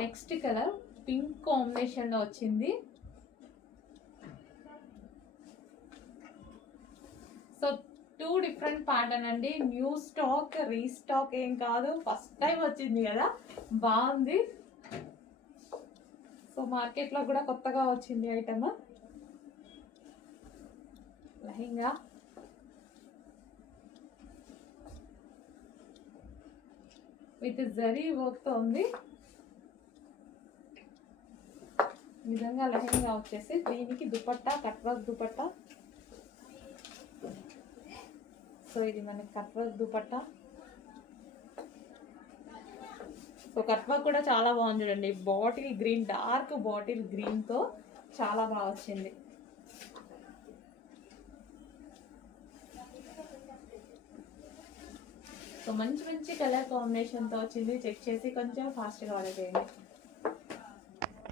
Next colour pink combination లో వచ్చింది. So 2 different pattern అండి. న్యూ స్టాక్, రీస్టాక్ ఏం కాదు, ఫస్ట్ టైం వచ్చింది కదా, బాగుంది. సో మార్కెట్లో కూడా కొత్తగా వచ్చింది ఐటమ్. లెహంగా విత్ జరీ వర్క్తో ఉంది. నిజంగా లెహంగా వచ్చేసి దీనికి dupatta, cut work dupatta. So ఇది మనకి cut work dupatta. So cut work కూడా చాలా బాగుంది చూడండి. బాటిల్ గ్రీన్, డార్క్ బాటిల్ గ్రీన్తో చాలా బాగా వచ్చింది. సో మంచి మంచి కలర్ కాంబినేషన్తో వచ్చింది. చెక్ చేసి కొంచెం ఫాస్ట్గా ఆర్డర్ చేయండి.